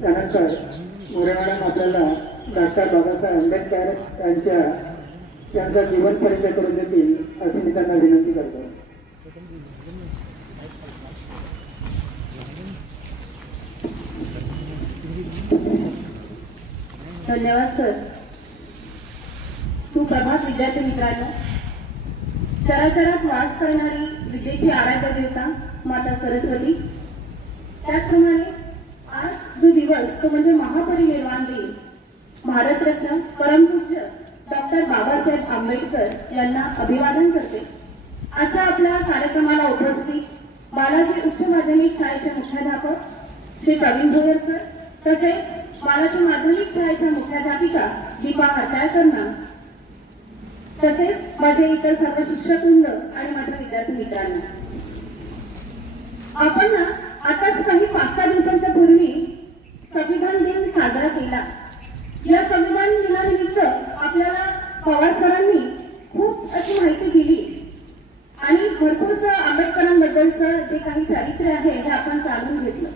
त्यानंतर मोरे मॅडम आपल्याला डॉक्टर बाबासाहेब आंबेडकर यांचा जीवन परिचय करून देतील अशी मी त्यांना विनंती करतो. धन्यवाद सर. सुप्रभात विद्यार्थी मित्रांनो. चराचरात वास करणारी विद्येची आराध्य देवता माता सरस्वती, त्याचप्रमाणे आज जो दिवस तो म्हणजे महापरिनिर्वाण दिन, भारतरत्न परमपूज्य डॉक्टर बाबासाहेब आंबेडकर यांना अभिवादन करते. आजच्या आपल्या कार्यक्रमाला उपस्थित बालाजी उच्च माध्यमिक शाळेचे मुख्याध्यापक श्री प्रवीण भोयर सर, तसेच बालाजी माध्यमिक शाळेच्या मुख्याध्यापिका दीपा हरटाळकर मॅम, तसेच माझे इतर सर्व शिक्षकवृंद आणि माझ्या विद्यार्थी मित्रांनो, आपण ना आताच काही 5-6 दिवसांच्या पूर्वी संविधान दिन साजरा केला. या संविधान दिनानिमित्त आपल्याला पवार सरांनी खूप अशी माहिती दिली आणि भरपूरसं आंबेडकरांबद्दलचं जे काही चारित्र्य आहे हे आपण जाणून घेतलं.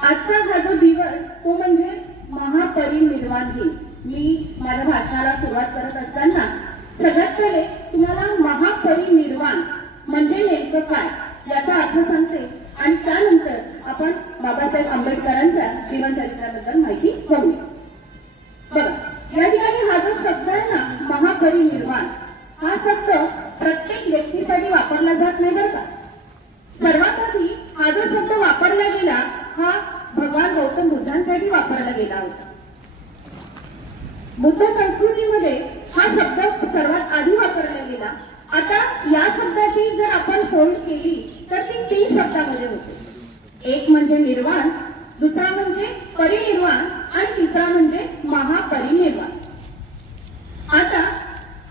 आजचा हा जो दिवस तो म्हणजे महापरिनिर्वाण दिन. मी माझ्या भाषणाला सुरुवात करत असताना सगळ्यात पहिले तुम्हाला महापरिनिर्वाण म्हणजे नेमकं काय याचा अर्थ सांगते आणि त्यानंतर आपण बाबासाहेब आंबेडकरांच्या जीवनचरित्राबद्दल माहिती करूया. बघा, या ठिकाणी हा जो शब्द आहे ना महापरिनिर्वाण, हा शब्द प्रत्येक व्यक्तीसाठी वापरला जात नाही बरं का. सर्वात आधी हा जो शब्द वापरला गेला हा भगवान गौतम बुद्धांसाठी वापरला गेला होता. बुद्ध संस्कृतीमध्ये हा शब्द सर्वात आधी वापरला गेला. आता या शब्दाची जर आपण फोल्ड केली तर ती 3 शब्दामध्ये होते. एक म्हणजे निर्वाण, दुसरा म्हणजे परिनिर्वाण आणि तिसरा म्हणजे महापरिनिर्वाण. आता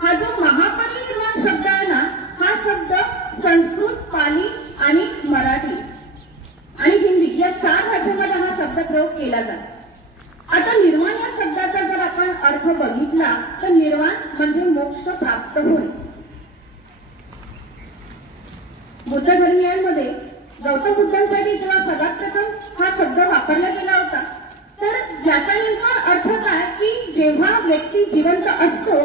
हा जो महापरिनिर्वाण शब्द आहे ना, हा शब्द संस्कृत, पाली आणि मराठी आणि हिंदी या 4 भाषेमध्ये हा शब्द प्रयोग केला जातो. आता निर्वाण या शब्दाचा जर आपण अर्थ बघितला तर निर्वाण म्हणजे मोक्ष प्राप्त होणे. बुद्ध धर्मीयांमध्ये गौतम बुद्धांसाठी जेव्हा सगळ्यात प्रथम हा शब्द वापरला गेला होता तर याचा नेमका अर्थ काय की जेव्हा व्यक्ती जिवंत असतो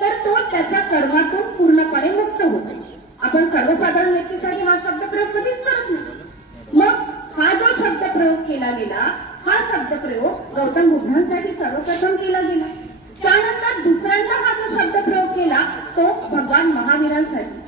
तर तो त्याच्या कर्मातून पूर्णपणे मुक्त होतो. आपण सर्वसाधारण व्यक्तीसाठी हा शब्द प्रयोग कधीच करत नाही. मग हा जो शब्द प्रयोग केला गेला हा शब्द प्रयोग गौतम बुद्धांसाठी सर्वप्रथम केला गेला. त्यानंतर दुसऱ्यांदा हा जो शब्द प्रयोग केला तो भगवान महावीरांसाठी,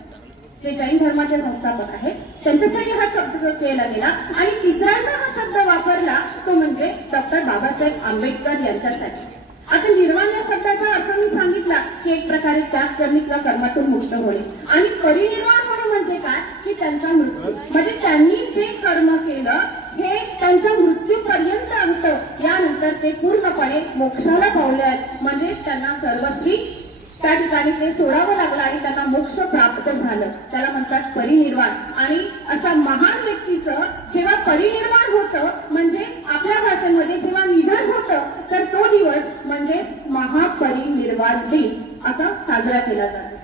जे जैन धर्माचे संस्थापक आहेत, त्यांच्यासाठी हा शब्द प्रयोग केला गेला. आणि तिसऱ्यांदा हा शब्द वापरला तो म्हणजे डॉक्टर बाबासाहेब आंबेडकर यांच्यासाठी. आता निर्वाण या शब्दाचा अर्थ मी सांगितला की एक प्रकारे त्याग करणे किंवा कर्मातून मुक्त होणे, आणि परिनिर्वाण होणे म्हणजे काय की त्यांचा मृत्यू, म्हणजे त्यांनी जे कर्म केलं हे त्यांच्या मृत्यूपर्यंत होतं. यानंतर ते पूर्णपणे मोक्षाला पावले आहेत, म्हणजे त्यांना सर्वस्वी त्या ठिकाणी ते सोडावं लागलं आणि त्यांना मोक्ष प्राप्त झालं. त्याला म्हणतात परिनिर्वाण. आणि अशा महान व्यक्तीचं जेव्हा परिनिर्वाण होतं म्हणजे आपल्या भाषेमध्ये जेव्हा निधन होतं तर तो दिवस म्हणजे महापरिनिर्वाण दिन असा साजरा केला जातो.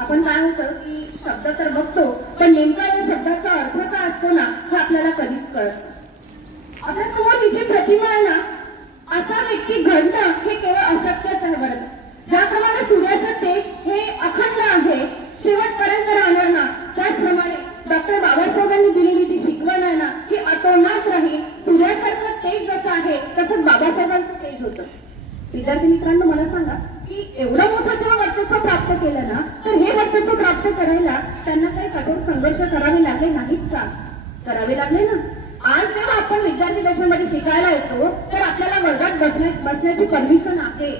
आपण काय होतं की शब्द तर बघतो पण नेमका या शब्दाचा अर्थ काय असतो ना हे आपल्याला कधीच कळत नाही. आपल्या समोर जी प्रतिमा आहे ना, असा व्यक्ती घडणं हे केवळ अशक्यच आहे बरं. ज्याप्रमाणे सूर्याचं तेज हे अखंड आहे, शेवटपर्यंत राहणार ना, त्याचप्रमाणे डॉक्टर बाबासाहेबांनी दिलेली ती शिकवण आहे ना की अतोनात राहील. सूर्यासारखं तेज जसं आहे तसंच बाबासाहेबांचं तेज होतं. विद्यार्थी मित्रांनो, मला सांगा की एवढं मोठं जेव्हा वर्चस्व प्राप्त केलं ना तर हे वर्चस्व प्राप्त करायला त्यांना काही कठोर संघर्ष करावे लागले नाहीत का? करावे लागले ना. आज जेव्हा आपण विद्यार्थी दशेमध्ये शिकायला येतो तर आपल्याला वर्गात बसण्याची परमिशन आहे,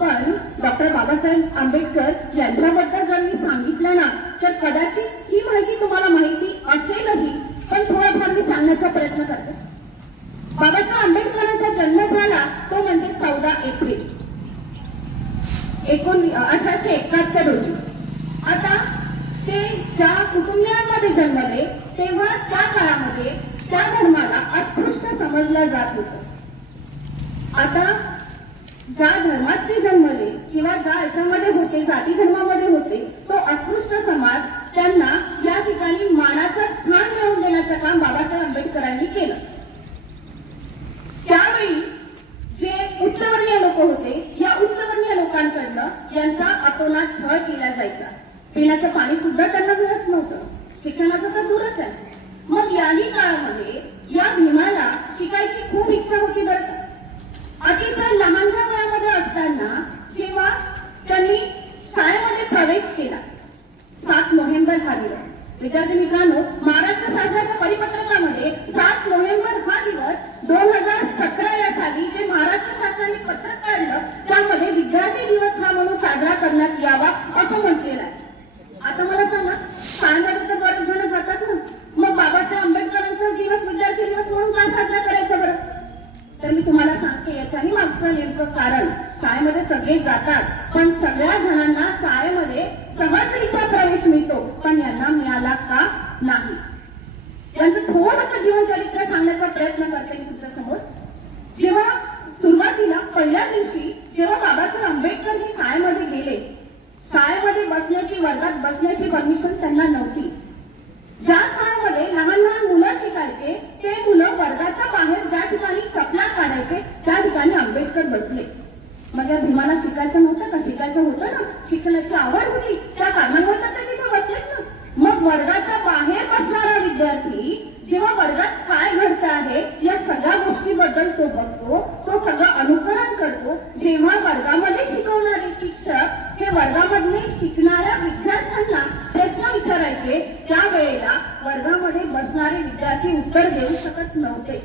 पण डॉक्टर बाबासाहेब आंबेडकर यांच्याबद्दल जर मी सांगितलं ना तर कदाचित ही माहिती तुम्हाला माहिती असेलही, पण थोडाफार मी सांगण्याचा प्रयत्न करते. बाबासाहेब आंबेडकरांचा जन्म झाला तो म्हणजे 14 एप्रिल 1871 रोजी. आता ते ज्या कुटुंबियांमध्ये जन्मले तेव्हा त्या काळामध्ये त्या धर्माला अस्पृश्य समजलं जात होतं. आता ज्या धर्मात ते जन्मले किंवा ज्या याच्यामध्ये होते, जाती धर्मामध्ये होते, तो अस्पृश्य समाज त्यांना या ठिकाणी मानाचं स्थान मिळवून देण्याचं काम बाबासाहेब आंबेडकरांनी केलं. त्यावेळी जे उच्चवर्णीय लोक होते, या उच्चवर्णीय लोकांकडनं यांचा अतोनात छळ केला जायचा. पिण्याचं पाणी सुद्धा त्यांना मिळत नव्हतं, शिक्षणाचं तर दूरच आहे. मग याही काळामध्ये या भीमाला शिकायची खूप इच्छा होती बरं का. अतिशय लहानशा वयामध्ये असताना जेव्हा त्यांनी शाळेमध्ये प्रवेश केला, 7 नोव्हेंबर हा दिवस. विद्यार्थी मित्रांनो, महाराष्ट्र शासनाच्या परिपत्रकामध्ये 7 नोव्हेंबर हा दिवस 2017 या साली जे महाराष्ट्र शासनाने पत्रक काढलं त्यामध्ये विद्यार्थी दिवस हा म्हणून साजरा करण्यात यावा असं म्हटलेलं आहे. आता मला सांगा, शाळेमध्ये तर बरेच जण जातात ना, मग बाबासाहेब आंबेडकरांचा दिवस विद्यार्थी दिवस म्हणून का साजरा करायचा बरं? तर मी तुम्हाला सांगते, याच्याही मागचं नेमकं कारण, शाळेमध्ये सगळे जातात पण सगळ्या जणांना शाळेमध्ये सहजरित्या प्रवेश मिळतो, पण यांना मिळाला का नाही. यांचं थोडंसं जीवनचरित्र सांगण्याचा प्रयत्न करते मी तुमच्या समोर. जेव्हा सुरुवातीला पहिल्या दिवशी जेव्हा बाबासाहेब आंबेडकर हे शाळेमध्ये गेले, शाळेमध्ये बसण्याची, वर्गात बसण्याची परमिशन त्यांना नव्हती. ज्या शाळेमध्ये लहान लहान मुलं शिकायचे ते मुलं वर्गाच्या बाहेर ज्या ठिकाणी चपला काढायचे त्या ठिकाणी आंबेडकर बसले. मग या भीमाला शिकायचं नव्हतं का? शिकायचं होतं ना, शिक्षणाची आवड होती, त्या कारणामुळे तर तिथे बसलेच ना. मग वर्गाच्या बाहेर बसणारा विद्यार्थी जेव्हा वर्गात काय घडतं आहे या सगळ्या गोष्टीबद्दल तो बघतो, तो सगळं अनुकरण करतो. जेव्हा वर्गामध्ये शिकवणारे शिक्षक हे वर्गामध्ये शिकणाऱ्या विद्यार्थ्यांना प्रश्न विचारायचे, त्यावेळेला वर्गामध्ये बसणारे विद्यार्थी उत्तर देऊ शकत नव्हते,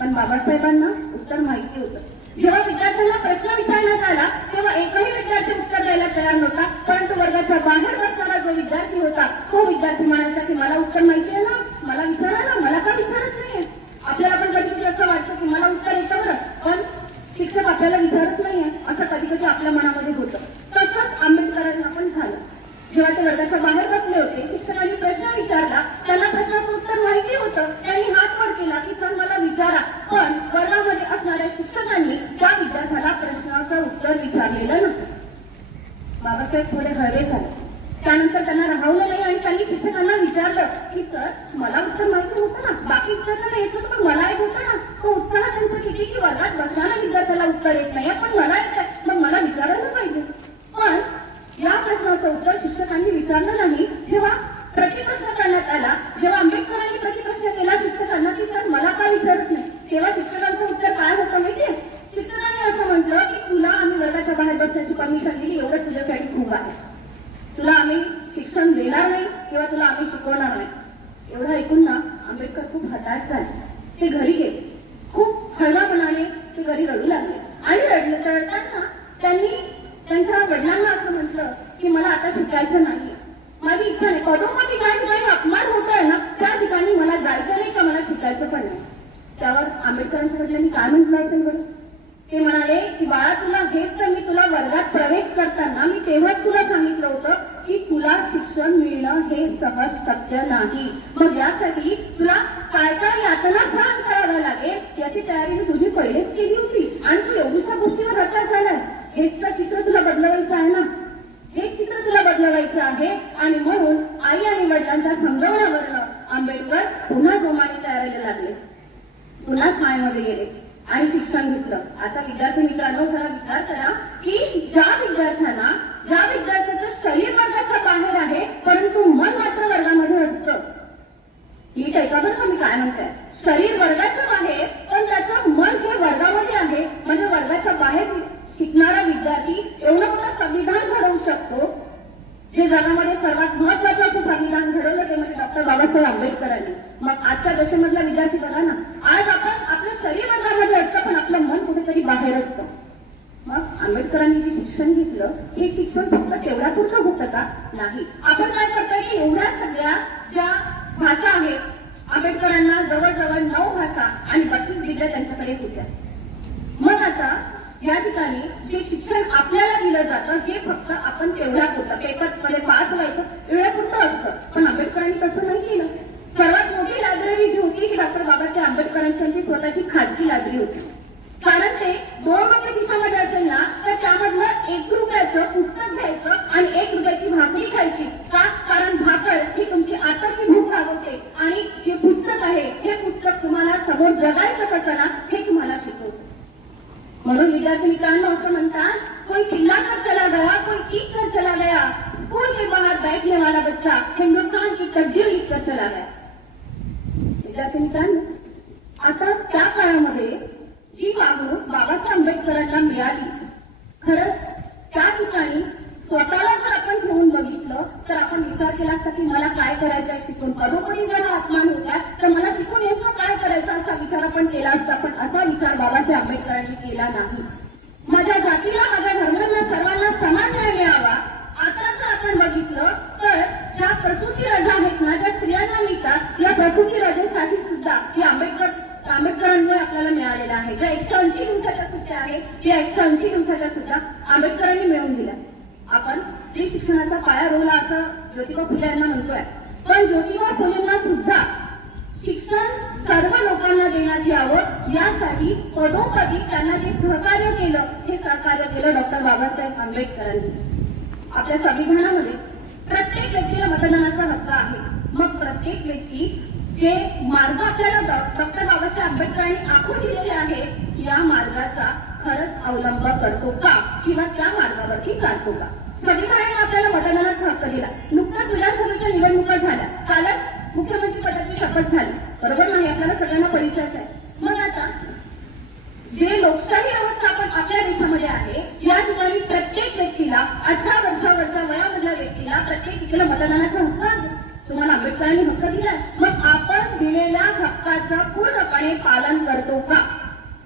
पण बाबासाहेबांना उत्तर माहिती होतं. जेव्हा विद्यार्थ्यांना प्रश्न विचारण्यात आला तेव्हा एकही विद्यार्थी उत्तर द्यायला तयार नव्हता, परंतु वर्गाच्या बाहेर बसणारा जो विद्यार्थी होता तो विद्यार्थी म्हणायचा की मला उत्तर माहिती आहे ना, मला विचारा ना, मला का विचारत नाहीये. आपल्याला पण कधी कधी असं वाटतं की मला उत्तर येतं बरं, पण शिक्षक आपल्याला विचारत नाहीये असं कधी कधी आपल्या मनामध्ये होतं. तसंच आंबेडकरांना पण झालं. जेव्हा ते वर्गाच्या बाहेर बसले होते, शिक्षकांनी प्रश्न विचारला, त्यांना प्रश्नाचं उत्तर माहिती होतं, त्यांनी हात वर केला की सर मला विचारा, पण वर्गामध्ये असणाऱ्या शिक्षकांनी त्या विद्यार्थ्याला प्रश्नाचं उत्तर विचारलेलं नव्हतं. बाबासाहेब थोडे हळवे झाले. त्यानंतर त्यांना राहवलं नाही आणि त्यांनी शिक्षकांना विचारलं की सर मला उत्तर माहिती होतं ना, बाकी विद्यार्थ्यांना येत होतं पण मला येत होतं ना. तो उत्साह त्यांचा किती की वर्गात बसणाऱ्या विद्यार्थ्याला उत्तर येत नाही पण मला येत आहे, मग मला विचारायला पाहिजे. पण या प्रश्नाचं उत्तर शिक्षकांनी विचारलं नाही. जेव्हा प्रतिप्रश्न करण्यात आला, जेव्हा आंबेडकरांनी प्रतिप्रश्न केला शिक्षकांना की सर मला काय विचारत नाही, तेव्हा शिक्षकांचं उत्तर काय होतं माहितीये? शिक्षकांनी असं म्हटलं की तुला आम्ही वर्गाच्या बाहेर बसण्याची परमिशन दिली, एवढं तुझ्यासाठी खूप आहे, तुला आम्ही शिक्षण देणार नाही किंवा तुला आम्ही शिकवणार नाही. एवढं ऐकून ना आंबेडकर खूप हताश झाले. ते घरी गेले, खूप हळवापणाने ते घरी रडू लागले आणि रडताना त्यांनी त्यांच्या वडिलांना असं म्हटलं की मला आता शिकायचं नाही, माझी इच्छा नाही, कधोकधी ज्या ठिकाणी अपमान होत आहे ना त्या ठिकाणी मला जायचं नाही का मला शिकायचं पण नाही. त्यावर आंबेडकरांच्या वडिलांनी काय म्हटलं असेल बरं? ते म्हणाले की बाळा तुला हेच तर मी तुला वर्गात प्रवेश करताना मी तेव्हाच तुला सांगितलं होतं की तुला शिक्षण मिळणं हे सहज शक्य नाही, मग यासाठी तुला काय काय यातना सहन करावं लागेल याची तयारी मी तुझी पहिलेच केली होती आणि तू एवढ्या गोष्टीवर हताश झालाय. हेच तर चित्र तुला बदलवायचं आहे ना, हेच चित्र तुला बदलवायचं आहे. आणि म्हणून आई आणि वडिलांच्या समजावण्यावरनं आंबेडकर पुन्हा जोमाने तयारीला लागले, पुन्हा शाळेमध्ये गेले आणि शिक्षण घेतलं. आता विद्यार्थी मित्रांनो जरा विचार करा की ज्या विद्यार्थ्याचं शरीर वर्गाच्या बाहेर आहे परंतु मन मात्र वर्गामध्ये असतं. नीट ऐका बरं का मी काय म्हणताय, शरीर वर्गाच्या बाहेर पण त्याचं मन हे वर्गामध्ये आहे. म्हणजे वर्गाच्या बाहेर शिकणारा विद्यार्थी एवढं मोठं संविधान घडवू शकतो. जे जगामध्ये सर्वात महत्वाचं असं संविधान घडवलं ते म्हणजे डॉक्टर बाबासाहेब आंबेडकरांनी. मग आजच्या दशेमधला विद्यार्थी बघा ना, आज आपण आपलं शरीर वर्गामध्ये असतं पण आपलं मन कुठेतरी बाहेर असतं. मग आंबेडकरांनी जे शिक्षण घेतलं हे शिक्षण फक्त तेवढ्या पुरतं होतं का? नाही. आपण काय करतो की एवढ्या सगळ्या ज्या भाषा आहेत, आंबेडकरांना जवळजवळ 9 भाषा आणि 32 डिग्र्या त्यांच्याकडे होत्या. मग आता या ठिकाणी जे शिक्षण आपल्याला दिलं जातं हे फक्त आपण तेवढ्या पुरतं पेपरमध्ये पास व्हायचं एवढ्या पुरतं असतं. पण आंबेडकरांनी तसं नाही केलं. सर्वात मोठी लायब्ररी जी होती ही डॉक्टर बाबासाहेब आंबेडकरांची स्वतःची खाजगी लायब्ररी होती. कारण ते 2 रुपये खिशामध्ये असेल ना तर त्यामधलं 1 रुपयाचं पुस्तक घ्यायचं आणि 1 रुपयाची भाकरी खायची. का? कारण भाकर ही तुमची आताची भूक भागवते आणि जे पुस्तक आहे हे पुस्तक तुम्हाला समोर जगायचं कसं ना हे तुम्हाला शिकवतं. विद्यार्थी मित्रांनो असं म्हणतात, कोई चिल्लाकर चला गया, कोई चीख कर चला गया, स्कूल के बाहर बैठने वाला बच्चा हिंदुस्तान की तकदीर लिखकर चला गया. विद्यार्थी मित्रांनो, आता त्या काळामध्ये जी वागणूक बाबासाहेब आंबेडकरांना मिळाली, खरंच त्या ठिकाणी स्वतःला जर आपण घेऊन बघितलं तर आपण विचार केला असता की मला काय करायचं शिकून. कधोकधी जर अपमान होता तर मला शिकून नेमकं काय करायचं असा विचार आपण केला असता, पण असा विचार बाबासाहेब आंबेडकरांनी केला नाही. माझ्या जातीला, माझ्या धर्माला सर्वांना समान न्याय मिळावा. आता जर आपण बघितलं तर ज्या प्रसूती रजा आहेत ना, ज्या स्त्रियांना मिळतात, या प्रसूती रजेसाठी सुद्धा ही आंबेडकरांमुळे आपल्याला मिळालेला आहे. ज्या 180 दिवसाच्या सुट्ट्या आहेत, या 180 दिवसाच्या सुट्ट्या आंबेडकरांनी मिळवून दिल्या. आपण स्त्री शिक्षणाचा पाया रोवला असं ज्योतिबा फुले यांना म्हणतोय, पण ज्योतिबा फुलेंना सुद्धा शिक्षण सर्व लोकांना देण्यात यावं यासाठी पदोपदी त्यांना जे सहकार्य केलं, हे सहकार्य केलं डॉक्टर बाबासाहेब आंबेडकरांनी. आपल्या संविधानामध्ये प्रत्येक व्यक्तीला मतदानाचा हक्क आहे. मग प्रत्येक व्यक्ती जे मार्ग आपल्याला डॉक्टर बाबासाहेब आंबेडकरांनी आखून दिलेले आहेत, या मार्गाचा खरंच अवलंब करतो का किंवा त्या मार्गावरती चालतो का. संविधानाने आपल्याला मतदानाचा हक्क दिला. नुकताच विधानसभेच्या निवडणुका झाल्या, कालच मुख्यमंत्री पदाची शपथ झाली, बरोबर नाही, आपल्याला सगळ्यांना परिचयच आहे. मग आता जे लोकशाही व्यवस्था आपण आपल्या देशामध्ये आहे, या ठिकाणी प्रत्येक व्यक्तीला 18 वर्षावरच्या वयामधल्या व्यक्तीला प्रत्येक व्यक्तीला मतदानाचा हक्क आहे. तुम्हाला आंबेडकरांनी हक्क दिलाय, मग आपण दिलेल्या हक्काचं पूर्णपणे पालन करतो का.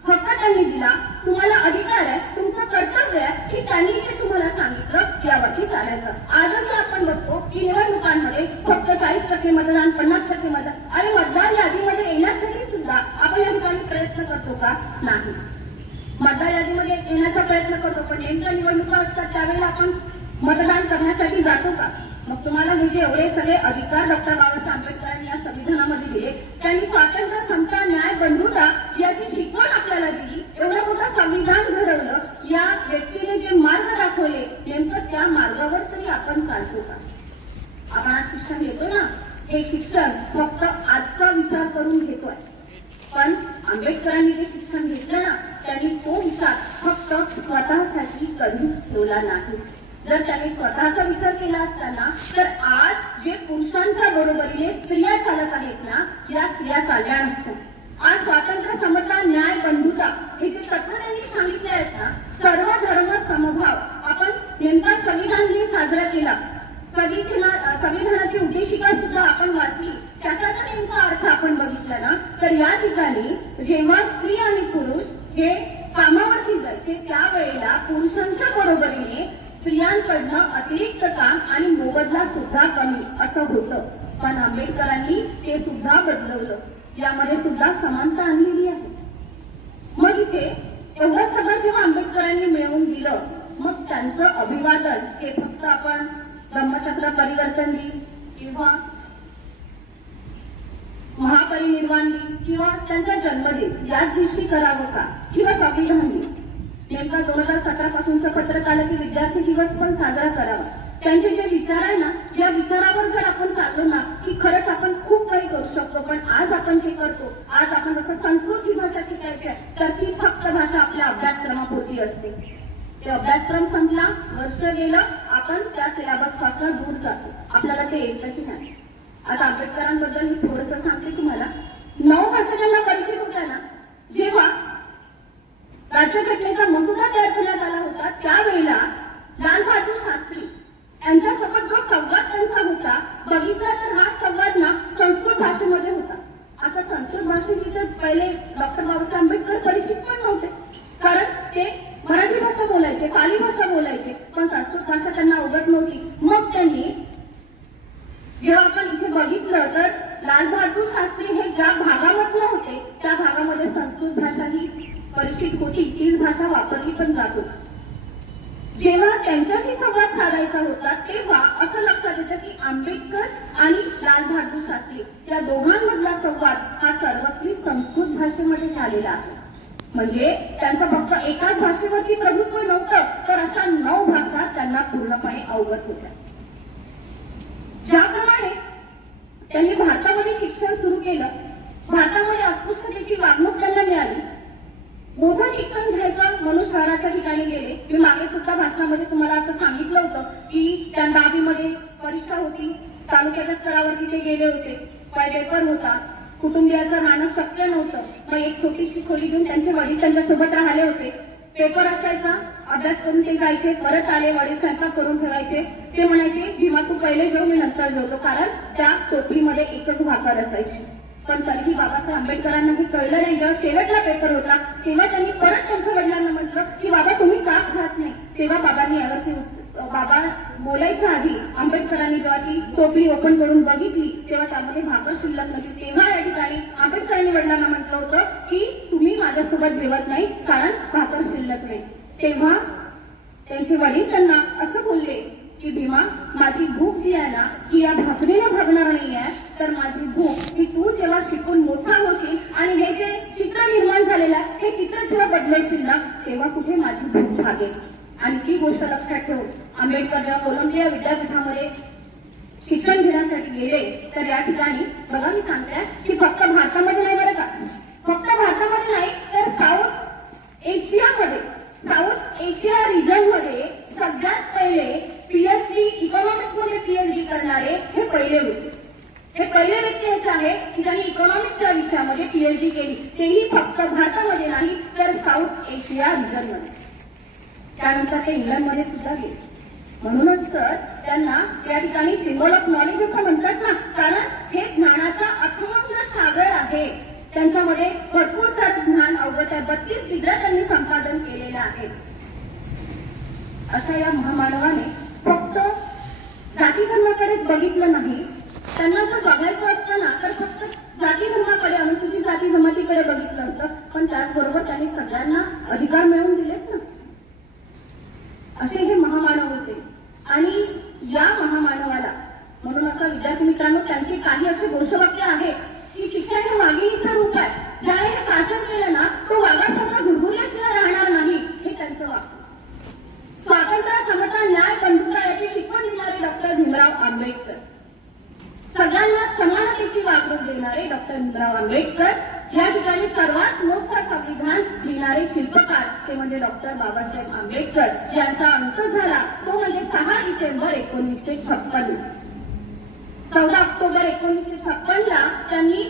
हक्क त्यांनी दिला, तुम्हाला अधिकार आहे, तुमचं कर्तव्य आहे की त्यांनी जे तुम्हाला सांगितलं यावरती चालायचं. आजही आपण बघतो की निवडणुकांमध्ये फक्त 40% मतदान, 50% मतदान, आणि मतदार यादीमध्ये येण्यासाठी सुद्धा आपण या ठिकाणी प्रयत्न करतो का. नाही. मतदार यादीमध्ये येण्याचा प्रयत्न करतो, पण नेमक्या निवडणुका असतात त्यावेळेला आपण मतदान करण्यासाठी जातो का. मग तुम्हाला हे जे एवढे सगळे अधिकार डॉक्टर बाबासाहेब आंबेडकरांनी या संविधानामध्ये दिले, त्यांनी स्वातंत्र्य, समता, न्याय, बंधुता याची शिकवण आपल्याला दिली, एवढं मोठं संविधान घडवलं, या व्यक्तीने जे मार्ग दाखवले, नेमकं त्या मार्गावर तरी आपण चालतो का. आपण आज शिक्षण घेतोय ना, हे शिक्षण फक्त आजचा विचार करून घेतोय, पण आंबेडकरांनी जे शिक्षण घेतलं ना, त्यांनी तो विचार फक्त स्वतःसाठी कधीच ठेवला नाही. जर त्यांनी स्वतःचा विचार केला असताना तर आज जे पुरुषांच्या बरोबरीने स्त्रिया चालत आहेत ना, या स्त्रिया चालल्या नसतात. आज स्वातंत्र्य, समता, न्याय, बंधुता हे जे तत्व त्यांनी सांगितले आहेत ना, सर्व धर्म समभाव, आपण नेमका संविधान दिन साजरा केला, संविधानाची उद्देशिका सुद्धा आपण वाचली, त्याचा जर नेमका अर्थ आपण बघितला ना, तर या ठिकाणी जेव्हा स्त्री आणि पुरुष हे कामावरती जायचे त्यावेळेला पुरुषांच्या बरोबरीने स्त्रियांकडनं अतिरिक्त काम आणि मोबदला सुद्धा कमी असं होतं, पण आंबेडकरांनी ते सुद्धा बदलवलं, यामध्ये सुद्धा समानता आणलेली आहे. मग इथे एवढं सगळं जेव्हा आंबेडकरांनी मिळवून दिलं, मग त्यांचं अभिवादन हे फक्त आपण ब्रह्मचक्र परिवर्तन दिन किंवा महापरिनिर्वाण दिन किंवा त्यांचा जन्मदिन याच दिवशी करावं का, किंवा संविधान दिन नेमका 2017 पासूनचं पत्रक आलं की विद्यार्थी दिवस पण साजरा करावा. त्यांचे जे विचार आहे ना, या विचारावर जर आपण चाललो ना, की खरंच आपण खूप काही करू शकतो. पण आज आपण जे करतो, आज आपण जसं संस्कृत ही भाषा शिकायची आहे, तर ती फक्त भाषा आपल्या अभ्यासक्रमापुरती असते. ते अभ्यासक्रम संपला, वर्ष गेलं, आपण त्या सिलेबस पासून दूर जातो, आपल्याला ते येतं की नाही. आता आंबेडकरांबद्दल मी थोडंसं सांगते तुम्हाला. 9 भाषा ज्यांना परिचित होत्या ना, जेव्हा राज्यघटनेचा मसुदा तयार करण्यात आला होता, त्यावेळेला लाल बहादूर शास्त्री यांच्यासोबत जो संवाद त्यांचा होता, बघितला तर हा संवाद ना संस्कृत भाषेमध्ये होता. आता संस्कृत भाषेची तर पहिले डॉक्टर बाबासाहेब आंबेडकर परिचित पण नव्हते, कारण ते मराठी भाषा बोलायचे, पाली भाषा बोलायचे, पण संस्कृत भाषा त्यांना अवगत नव्हती. मग त्यांनी जेव्हा आपण इथे बघितलं तर लाल बहादूर शास्त्री हे ज्या भागामधले होते, त्या भागामध्ये संस्कृत भाषा ही परिचित होती, तीच भाषा वापरली पण जात होती. जेव्हा त्यांच्याशी संवाद साधायचा होता, तेव्हा असं लक्षात येतं की आंबेडकर आणि लाल बहादूर शास्त्री या दोघांमधला संवाद हा सर्वस्वी संस्कृत भाषेमध्ये झालेला आहे. म्हणजे त्यांचं फक्त एकाच भाषेवरती प्रभुत्व नव्हतं, तर अशा 9 भाषा त्यांना पूर्णपणे अवगत होत्या. ज्याप्रमाणे त्यांनी भारतामध्ये शिक्षण सुरू केलं, भारतामध्ये अस्पृश्यतेची वागणूक त्यांना मिळाली, मोठं शिक्षण घ्यायचं म्हणून शहराच्या ठिकाणी गेले. मी मागे सुद्धा भाषणामध्ये तुम्हाला असं सांगितलं होतं की त्या 10वी परीक्षा होती, तालुक्याच्या स्तरावरती ते गेले होते, पेपर होता, कुटुंबियाचं राहणं शक्य नव्हतं. मग एक छोटीशी खोली घेऊन त्यांचे वडील त्यांच्यासोबत राहिले होते. पेपर असायचा, अभ्यास करून ते जायचे, परत आले, वडील स्वयंपाक करून ठेवायचे. ते म्हणायचे भीमा तू पहिले जेव, मी नंतर जेवतो, कारण त्या टोपलीमध्ये एकच भाकर असायची. पण तरीही बाबासाहेब आंबेडकरांना हे कळलं नाही. जेव्हा शेवटला पेपर होता तेव्हा त्यांनी परत त्यांच्या वडिलांना म्हटलं की बाबा तुम्ही का खात नाही. तेव्हा बाबांनी यावरती बाबा बोलायच्या आधी आंबेडकरांनी जेव्हा ती टोपली ओपन करून बघितली तेव्हा त्यामध्ये भाकर शिल्लक नव्हती. तेव्हा या ठिकाणी आंबेडकरांनी वडिलांना म्हटलं होतं की तुम्ही माझ्यासोबत जेवत नाही कारण भाकर शिल्लक नाही. तेव्हा त्यांचे वडील त्यांना असं बोलले की भीमा माझी भूक जी आहे ना की या भाकरीने भागणार नाही आहे, तर माझी भूक की तू जेव्हा शिकून मोठा होशील आणि हे जे चित्र निर्माण झालेलं आहे हे चित्र जेव्हा बदलशील ना तेव्हा कुठे माझी भूक भागेल. आणि ती गोष्ट लक्षात ठेवून आंबेडकर जेव्हा कोलंबिया विद्यापीठामध्ये शिक्षण घेण्यासाठी गेले तर या ठिकाणी बघा मी सांगते की फक्त भारतामध्ये नाही बरं का, फक्त भारतामध्ये नाही तर साऊथ एशिया रिजन मध्ये सगळ्यात पहिले पीएचडी इकॉनॉमिक्स मध्ये पीएचडी करणारे हे पहिले होते. हे पहिले व्यक्ती असे आहे की ज्यांनी इकॉनॉमिक्सच्या विषयामध्ये पीएचडी केली, तेही फक्त भारतामध्ये नाही तर साऊथ एशिया रिजन मध्ये. त्यानंतर ते इंग्लंडमध्ये सुद्धा गेले. म्हणूनच तर त्यांना या ठिकाणी सिम्बॉल ऑफ नॉलेज असं म्हणतात ना, कारण हे ज्ञानाचा अथांग सागर आहे. त्यांच्यामध्ये भरपूर ज्ञान अवगत आहे. 32 डिग्र्या त्यांनी संपादन केलेल्या आहेत. अशा या महामानवाने फक्त जाती धर्माकडेच बघितलं नाही. त्यांना जर बघायचं असतं ना तर फक्त जाती धर्माकडे, अनुसूचित जाती जमातीकडे बघितलं असतं, पण त्याचबरोबर त्यांनी सगळ्यांना अधिकार मिळवून दिलेत ना. असे हे महामानव होते. आणि या महामानवाला म्हणून असं विद्यार्थी मित्रांनो त्यांची काही असे घोषवाक्य आहे की शिक्षण हे वाघिणीचं रूप आहे. ज्याने हे भाषण केलं ना तो वाघासारखा घुरघुरल्याशिवाय राहणार नाही, हे त्यांचं वाक्य. स्वातंत्र्य, समता, न्याय, बंधुता याची शिकवण देणारे डॉक्टर भीमराव आंबेडकर, सगळ्यांना समानतेची वागणूक देणारे डॉक्टर भीमराव आंबेडकर, या ठिकाणी सर्वात मोठं संविधान लिहिणारे शिल्पकार ते म्हणजे डॉक्टर बाबासाहेब आंबेडकर. यांचा अंत झाला तो म्हणजे 6 डिसेंबर 1956. 14 ऑक्टोबर 1956 त्यांनी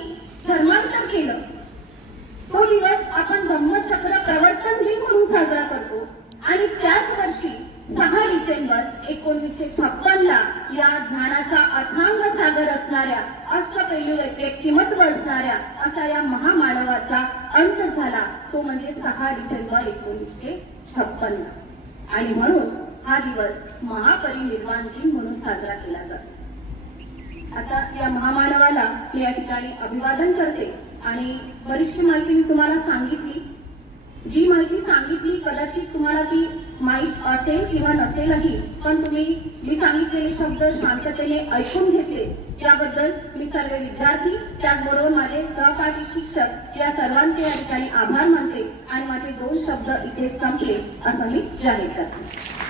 धर्मांतर केलं. तो दिवस आपण धम्मचक्र प्रवर्तन दिन म्हणून साजरा करतो. आणि त्याच वर्षी 6 डिसेंबर 1956 या ज्ञानाचा अथांग सागर असणाऱ्या, अष्टपैलू व्यक्तिमत्व असणाऱ्या अशा या महामानवाचा अंत झाला तो म्हणजे 6 डिसेंबर 1956. आणि म्हणून हा दिवस महापरिनिर्वाण दिन म्हणून साजरा केला जातो. आता या महामानवाला मी या ठिकाणी अभिवादन करते. आणि बरीचशी माहिती मी तुम्हाला सांगितली. जी माहिती सांगितली कदाचित तुम्हाला ती माहीत असेल किंवा नसेलही, पण तुम्ही मी सांगितलेले शब्द शांततेने ऐकून घेतले त्याबद्दल मी सर्व विद्यार्थी त्याचबरोबर माझे सहपाठी शिक्षक या सर्वांचे या ठिकाणी आभार मानते. आणि माझे 2 शब्द इथे संपले असं मी जाहीर करते.